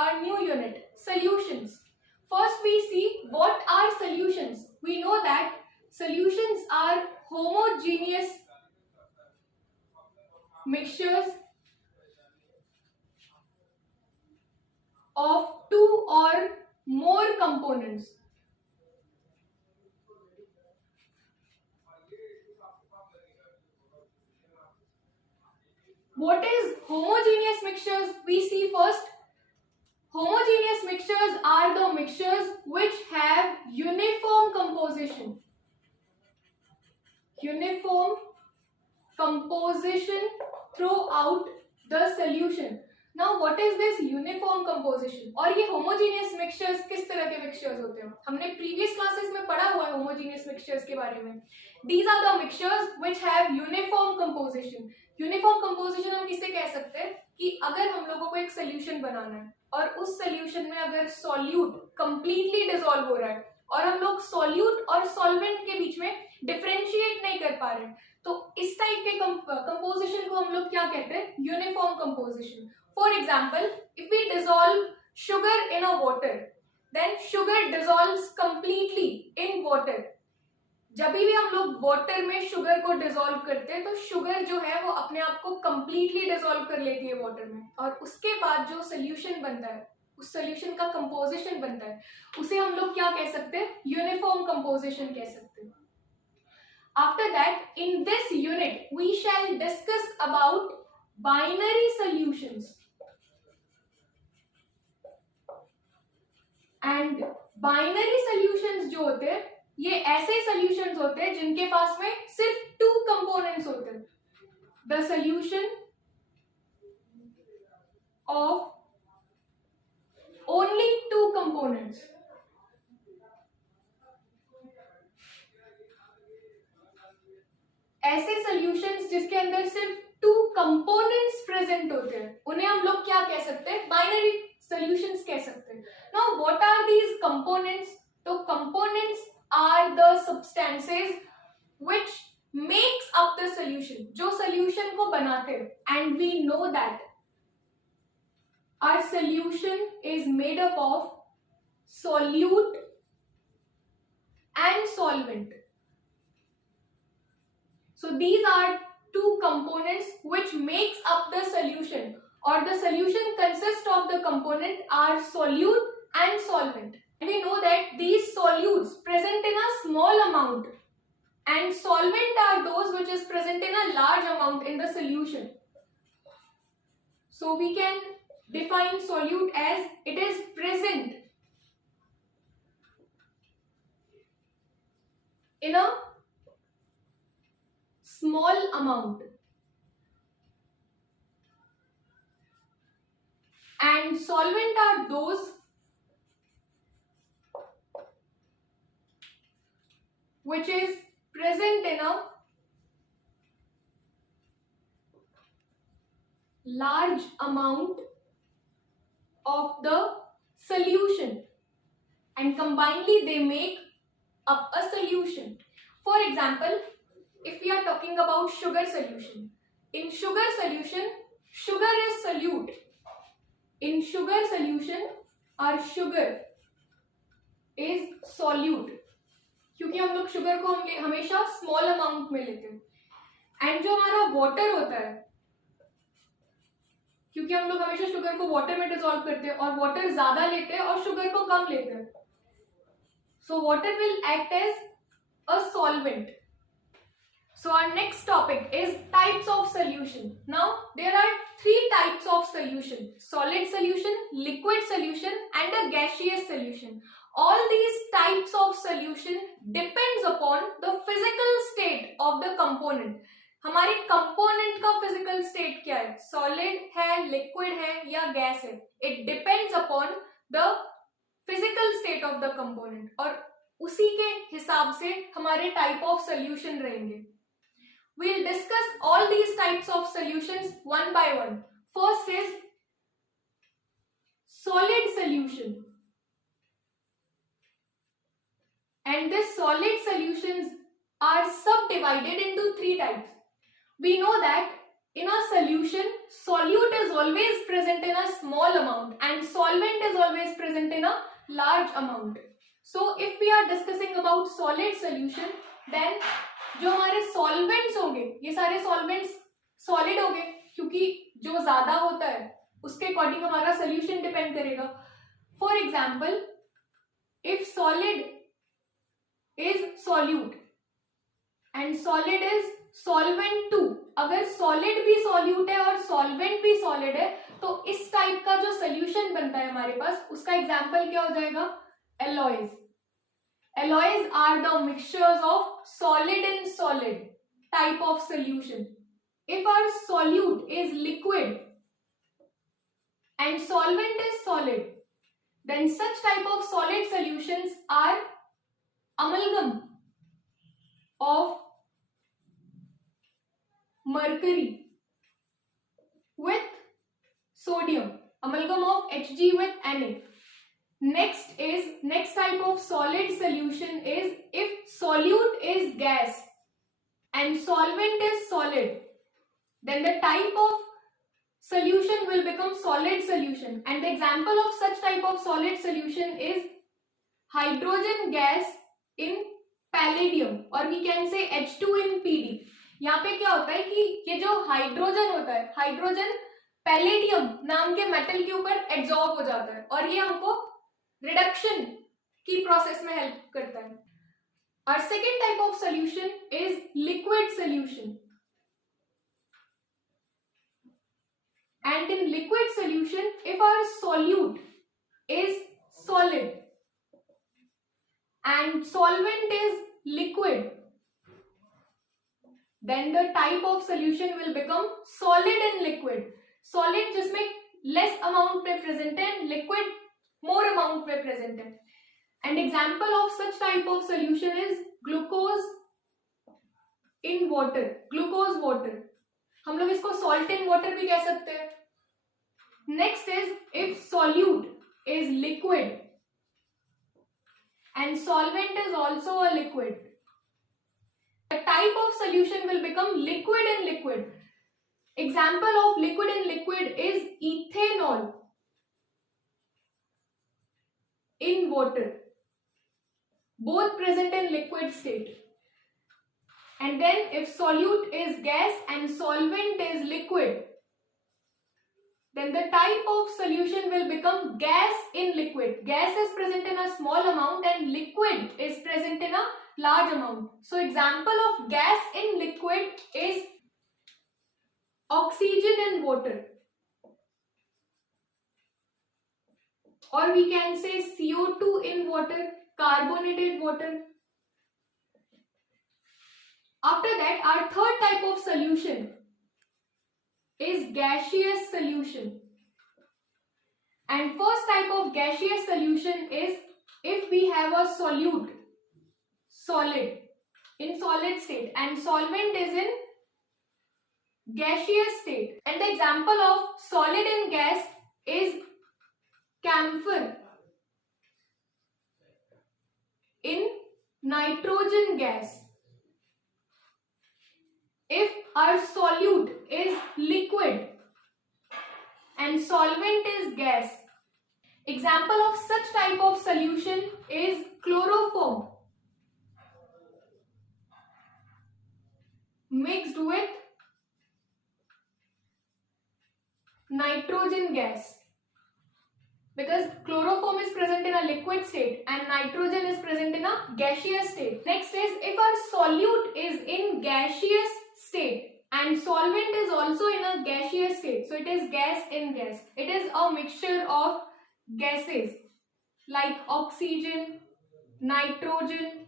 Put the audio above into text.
our new unit, solutions. First we see what are solutions. We know that solutions are homogeneous mixtures of two or more components. What is homogeneous mixtures? We see first. Homogeneous mixtures are the mixtures which have uniform composition. Uniform composition throughout the solution. Now what is this uniform composition? और ये homogeneous mixtures किस तरह के mixtures होते हैं? हमने previous classes में पढ़ा हुआ है homogeneous mixtures के बारे में. These are the mixtures which have uniform composition. Uniform composition हम किसे कह सकते हैं कि अगर हम लोगों को एक solution बनाना है और उस solution में अगर solute completely dissolve हो रहा है और हम लोग solute और solvent के बीच में differentiate नहीं कर पा रहे हैं, तो इस टाइप के कंपोजिशन को हम लोग क्या कहते हैं? Uniform composition. For example, if we dissolve sugar in a water, then sugar dissolves completely in water. जब भी हम लोग वाटर में शुगर को डिसॉल्व करते हैं तो शुगर जो है वो अपने आप को कंप्लीटली डिसॉल्व कर लेती है वाटर में, और उसके बाद जो सोल्यूशन बनता है, उस सोल्यूशन का कंपोजिशन बनता है, उसे हम लोग क्या कह सकते हैं? यूनिफॉर्म कंपोजिशन कह सकते हैं. After that, in this unit, we shall discuss about binary solutions. And binary solutions जो होते हैं, ये ऐसे solutions होते हैं जिनके पास में सिर्फ two components होते हैं. The solution of only two components. ऐसे सॉल्यूशंस जिसके अंदर सिर्फ टू कंपोनेंट्स प्रेजेंट होते हैं, उन्हें हम लोग क्या कह सकते हैं? बाइनरी सॉल्यूशंस कह सकते हैं. Now what are these components? तो components are the substances which makes up the solution, जो सॉल्यूशन को बनाते हैं. And we know that our solution is made up of solute and solvent. So these are two components which makes up the solution, or the solution consists of the component are solute and solvent. And we know that these solutes present in a small amount and solvent are those which is present in a large amount in the solution. So we can define solute as it is present in a small amount, and solvent are those which is present in a large amount of the solution, and combinedly they make up a solution. For example, if we are talking about sugar solution, in sugar solution, sugar is solute. In sugar solution, our sugar is solute, क्योंकि हम लोग sugar को हमेशा small amount में लेते हैं. And जो हमारा वाटर होता है, क्योंकि हम लोग हमेशा शुगर को वाटर में डिसॉल्व करते हैं और वाटर ज्यादा लेते हैं और शुगर को कम लेते हैं, so water will act as a solvent. So our next topic is types of solution. Now there are three types of solution: solid solution, liquid solution and a gaseous solution. All these types of solution depends upon the physical state of the component. हमारे component का physical state क्या है? Solid है, liquid है या gas है? It depends upon the physical state of the component, और उसी के हिसाब से हमारे type of solution रहेंगे. We'll discuss all these types of solutions one by one. First is solid solution. And these solid solutions are subdivided into three types. We know that in a solution, solute is always present in a small amount and solvent is always present in a large amount. So if we are discussing about solid solution, then जो हमारे solvents होंगे ये सारे solvents solid होंगे, क्योंकि जो ज्यादा होता है उसके अकॉर्डिंग हमारा solution डिपेंड करेगा. For example, if solid is solute and solid is solvent too, अगर solid भी solute है और solvent भी solid है तो इस टाइप का जो solution बनता है हमारे पास उसका example क्या हो जाएगा? Alloys. Alloys are the mixtures of solid and solid type of solution. If our solute is liquid and solvent is solid, then such type of solid solutions are amalgam of mercury with sodium, amalgam of Hg with Na. Next type of solid solution is if solute is gas and solvent is solid, then the type of solution will become solid solution, and the example of such type of solid solution is hydrogen gas in palladium, or we can say H2 in Pd. यहाँ पे क्या होता है कि ये जो hydrogen होता है, हाइड्रोजन पैलेडियम नाम के मेटल के ऊपर एब्जॉर्ब हो जाता है और ये हमको रिडक्शन की प्रोसेस में हेल्प करता है. Our second type of solution is liquid solution. And in liquid solution, if our solute is solid and solvent is liquid, then the type of solution will become solid and liquid. Solid जिसमें less amount पे present है, liquid more amount पे present है. And example of such type of solution is glucose in water, glucose water. हम लोग इसको salt in water भी कह सकते हैं. Next is if solute is liquid and solvent is also a liquid, the type of solution will become liquid and liquid. Example of liquid and liquid is ethanol in water, both present in liquid state. And then if solute is gas and solvent is liquid, then the type of solution will become gas in liquid. Gas is present in a small amount and liquid is present in a large amount. So example of gas in liquid is oxygen in water, or we can say CO2 in water, carbonated water. After that, our third type of solution is gaseous solution. And first type of gaseous solution is if we have a solute, solid, in solid state, and solvent is in gaseous state. And the example of solid and gas is camphor in nitrogen gas. If our solute is liquid and solvent is gas, example of such type of solution is chloroform mixed with nitrogen gas, because chloroform is present in a liquid state and nitrogen is present in a gaseous state. Next is if our solute is in gaseous state and solvent is also in a gaseous state, so it is gas in gas. It is a mixture of gases like oxygen, nitrogen,